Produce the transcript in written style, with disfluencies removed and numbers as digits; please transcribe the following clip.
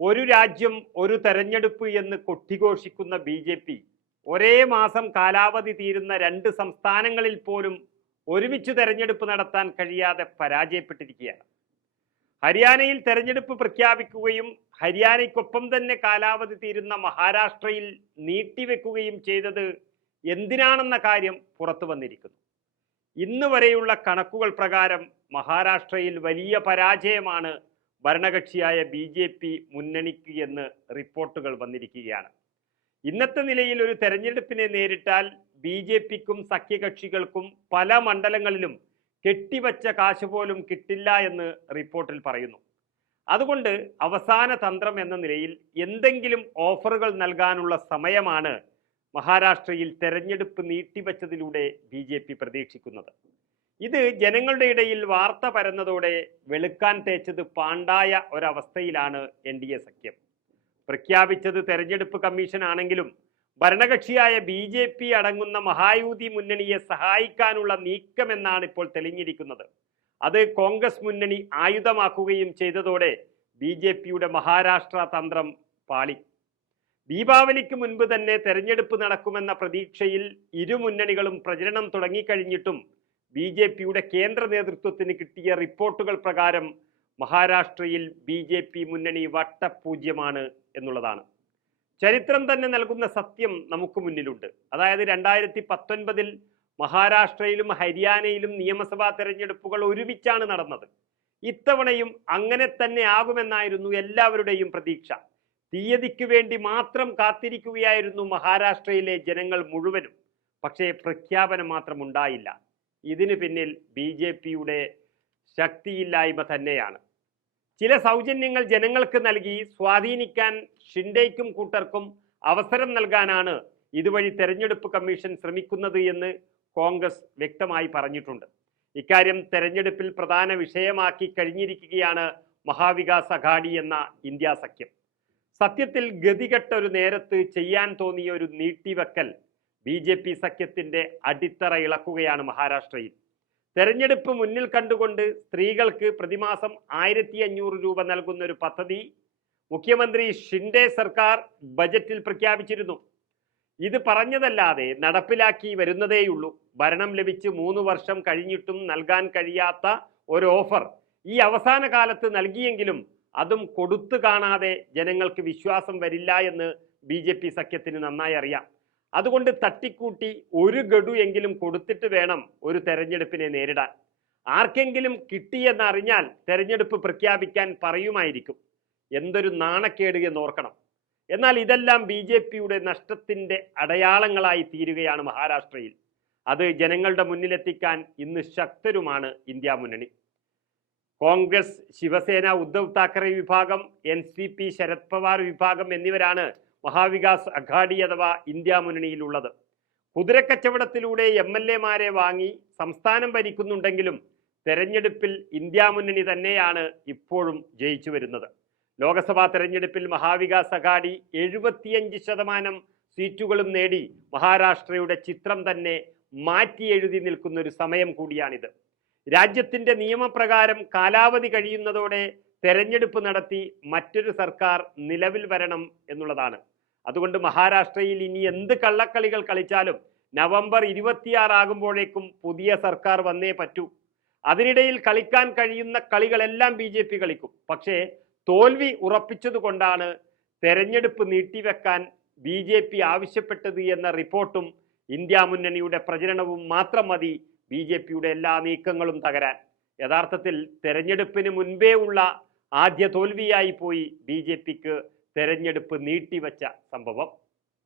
ഒരു രാജ്യം ഒരു തെരഞ്ഞെടുപ്പ് എന്ന് കൊട്ടിഘോഷിക്കുന്ന ബി ജെ പി ഒരേ മാസം കാലാവധി തീരുന്ന രണ്ട് സംസ്ഥാനങ്ങളിൽ പോലും ഒരുമിച്ച് തെരഞ്ഞെടുപ്പ് നടത്താൻ കഴിയാതെ പരാജയപ്പെട്ടിരിക്കുകയാണ്. ഹരിയാനയിൽ തെരഞ്ഞെടുപ്പ് പ്രഖ്യാപിക്കുകയും ഹരിയാനയ്ക്കൊപ്പം തന്നെ കാലാവധി തീരുന്ന മഹാരാഷ്ട്രയിൽ നീട്ടിവെക്കുകയും ചെയ്തത് എന്തിനാണെന്ന കാര്യം പുറത്തു വന്നിരിക്കുന്നു. ഇന്ന് വരെയുള്ള കണക്കുകൾ പ്രകാരം മഹാരാഷ്ട്രയിൽ വലിയ പരാജയമാണ് ഭരണകക്ഷിയായ ബി ജെ പി മുന്നണിക്ക് എന്ന് റിപ്പോർട്ടുകൾ വന്നിരിക്കുകയാണ്. ഇന്നത്തെ നിലയിൽ ഒരു തെരഞ്ഞെടുപ്പിനെ നേരിട്ടാൽ ബി ജെ പിക്കും സഖ്യകക്ഷികൾക്കും പല മണ്ഡലങ്ങളിലും കെട്ടിവച്ച കാശ് പോലും കിട്ടില്ല എന്ന് റിപ്പോർട്ടിൽ പറയുന്നു. അതുകൊണ്ട് അവസാന തന്ത്രം എന്ന നിലയിൽ എന്തെങ്കിലും ഓഫറുകൾ നൽകാനുള്ള സമയമാണ് മഹാരാഷ്ട്രയിൽ തെരഞ്ഞെടുപ്പ് നീട്ടിവച്ചതിലൂടെ ബി ജെ പി പ്രതീക്ഷിക്കുന്നത്. ഇത് ജനങ്ങളുടെ ഇടയിൽ വാർത്ത പരന്നതോടെ വെളുക്കാൻ തേച്ചത് പാണ്ടായ ഒരവസ്ഥയിലാണ് എൻ ഡി എ സഖ്യം. പ്രഖ്യാപിച്ചത് തെരഞ്ഞെടുപ്പ് കമ്മീഷൻ ആണെങ്കിലും ഭരണകക്ഷിയായ ബി ജെ പി അടങ്ങുന്ന മഹായൂതി മുന്നണിയെ സഹായിക്കാനുള്ള നീക്കമെന്നാണ് ഇപ്പോൾ തെളിഞ്ഞിരിക്കുന്നത്. അത് കോൺഗ്രസ് മുന്നണി ആയുധമാക്കുകയും ചെയ്തതോടെ ബി ജെ പിയുടെ മഹാരാഷ്ട്ര തന്ത്രം പാളി. ദീപാവലിക്ക് മുൻപ് തന്നെ തെരഞ്ഞെടുപ്പ് നടക്കുമെന്ന പ്രതീക്ഷയിൽ ഇരു മുന്നണികളും പ്രചരണം തുടങ്ങിക്കഴിഞ്ഞിട്ടും ബി ജെ പിയുടെ കേന്ദ്ര നേതൃത്വത്തിന് കിട്ടിയ റിപ്പോർട്ടുകൾ പ്രകാരം മഹാരാഷ്ട്രയിൽ ബി ജെ പി മുന്നണി വട്ടപൂജ്യമാണ് എന്നുള്ളതാണ്. ചരിത്രം തന്നെ നൽകുന്ന സത്യം നമുക്ക് മുന്നിലുണ്ട്. അതായത് 2019 മഹാരാഷ്ട്രയിലും ഹരിയാനയിലും നിയമസഭാ തെരഞ്ഞെടുപ്പുകൾ ഒരുമിച്ചാണ് നടന്നത്. ഇത്തവണയും അങ്ങനെ തന്നെ ആകുമെന്നായിരുന്നു എല്ലാവരുടെയും പ്രതീക്ഷ. തീയതിക്ക് വേണ്ടി മാത്രം കാത്തിരിക്കുകയായിരുന്നു മഹാരാഷ്ട്രയിലെ ജനങ്ങൾ മുഴുവനും. പക്ഷേ പ്രഖ്യാപനം മാത്രം ഉണ്ടായില്ല. ഇതിന് പിന്നിൽ ബി ജെ പിയുടെ ശക്തിയില്ലായ്മ തന്നെയാണ്. ചില സൗജന്യങ്ങൾ ജനങ്ങൾക്ക് നൽകി സ്വാധീനിക്കാൻ ഷിൻഡേയ്ക്കും കൂട്ടർക്കും അവസരം നൽകാനാണ് ഇതുവഴി തെരഞ്ഞെടുപ്പ് കമ്മീഷൻ ശ്രമിക്കുന്നത് എന്ന് കോൺഗ്രസ് വ്യക്തമായി പറഞ്ഞിട്ടുണ്ട്. ഇക്കാര്യം തെരഞ്ഞെടുപ്പിൽ പ്രധാന വിഷയമാക്കി കഴിഞ്ഞിരിക്കുകയാണ് മഹാവികാസ് അഘാഡി എന്ന ഇന്ത്യ സഖ്യം. സത്യത്തിൽ ഗതികെട്ട ഒരു നേരത്ത് ചെയ്യാൻ തോന്നിയ ഒരു നീട്ടിവെക്കൽ ബി ജെ പി സഖ്യത്തിന്റെ അടിത്തറ ഇളക്കുകയാണ് മഹാരാഷ്ട്രയിൽ. തെരഞ്ഞെടുപ്പ് മുന്നിൽ കണ്ടുകൊണ്ട് സ്ത്രീകൾക്ക് പ്രതിമാസം 1500 രൂപ നൽകുന്ന ഒരു പദ്ധതി മുഖ്യമന്ത്രി ഷിൻഡെ സർക്കാർ ബജറ്റിൽ പ്രഖ്യാപിച്ചിരുന്നു. ഇത് പറഞ്ഞതല്ലാതെ നടപ്പിലാക്കി വരുന്നതേയുള്ളൂ. ഭരണം ലഭിച്ച് 3 വർഷം കഴിഞ്ഞിട്ടും നൽകാൻ കഴിയാത്ത ഒരു ഓഫർ ഈ അവസാന കാലത്ത് നൽകിയെങ്കിലും അതും കൊടുത്തു കാണാതെ ജനങ്ങൾക്ക് വിശ്വാസം വരില്ല എന്ന് ബി ജെ പി സഖ്യത്തിന് നന്നായി അറിയാം. അതുകൊണ്ട് തട്ടിക്കൂട്ടി ഒരു ഗഡു എങ്കിലും കൊടുത്തിട്ട് വേണം ഒരു തെരഞ്ഞെടുപ്പിനെ നേരിടാൻ. ആർക്കെങ്കിലും കിട്ടിയെന്നറിഞ്ഞാൽ തെരഞ്ഞെടുപ്പ് പ്രഖ്യാപിക്കാൻ പറയുമായിരിക്കും. എന്തൊരു നാണക്കേട് എന്നോർക്കണം. എന്നാൽ ഇതെല്ലാം ബി ജെ പിയുടെ നഷ്ടത്തിന്റെ അടയാളങ്ങളായി തീരുകയാണ് മഹാരാഷ്ട്രയിൽ. അത് ജനങ്ങളുടെ മുന്നിലെത്തിക്കാൻ ഇന്ന് ശക്തരുമാണ് ഇന്ത്യ മുന്നണി. കോൺഗ്രസ്, ശിവസേന, ഉദ്ധവ് താക്കറെ വിഭാഗം, NCP, ശരത് പവാർ വിഭാഗം എന്നിവരാണ് മഹാവികാസ് അഘാഡി അഥവാ ഇന്ത്യ മുന്നണിയിലുള്ളത്. കുതിരക്കച്ചവടത്തിലൂടെ MLA-മാരെ വാങ്ങി സംസ്ഥാനം ഭരിക്കുന്നുണ്ടെങ്കിലും തെരഞ്ഞെടുപ്പിൽ ഇന്ത്യ മുന്നണി തന്നെയാണ് ഇപ്പോഴും ജയിച്ചു വരുന്നത്. ലോക്സഭാ തെരഞ്ഞെടുപ്പിൽ മഹാവികാസ് അഘാഡി 75% സീറ്റുകളും നേടി മഹാരാഷ്ട്രയുടെ ചിത്രം തന്നെ മാറ്റി എഴുതി നിൽക്കുന്ന ഒരു സമയം കൂടിയാണിത്. രാജ്യത്തിന്റെ നിയമപ്രകാരം കാലാവധി കഴിയുന്നതോടെ തെരഞ്ഞെടുപ്പ് നടത്തി മറ്റൊരു സർക്കാർ നിലവിൽ വരണം എന്നുള്ളതാണ്. അതുകൊണ്ട് മഹാരാഷ്ട്രയിൽ ഇനി എന്ത് കള്ളക്കളികൾ കളിച്ചാലും നവംബർ 26 ആകുമ്പോഴേക്കും പുതിയ സർക്കാർ വന്നേ പറ്റൂ. അതിനിടയിൽ കളിക്കാൻ കഴിയുന്ന കളികളെല്ലാം ബി ജെ പി കളിക്കും. പക്ഷേ തോൽവി ഉറപ്പിച്ചതുകൊണ്ടാണ് തെരഞ്ഞെടുപ്പ് നീട്ടിവെക്കാൻ ബി ജെ പി ആവശ്യപ്പെട്ടത് എന്ന റിപ്പോർട്ടും ഇന്ത്യ മുന്നണിയുടെ പ്രചരണവും മാത്രം മതി ബി ജെ പിയുടെ എല്ലാ നീക്കങ്ങളും തകരാൻ. യഥാർത്ഥത്തിൽ തെരഞ്ഞെടുപ്പിന് മുൻപേ ഉള്ള ആദ്യ തോൽവിയായി പോയി ബി ജെ പിക്ക് തെരഞ്ഞെടുപ്പ് നീട്ടിവെച്ച സംഭവം.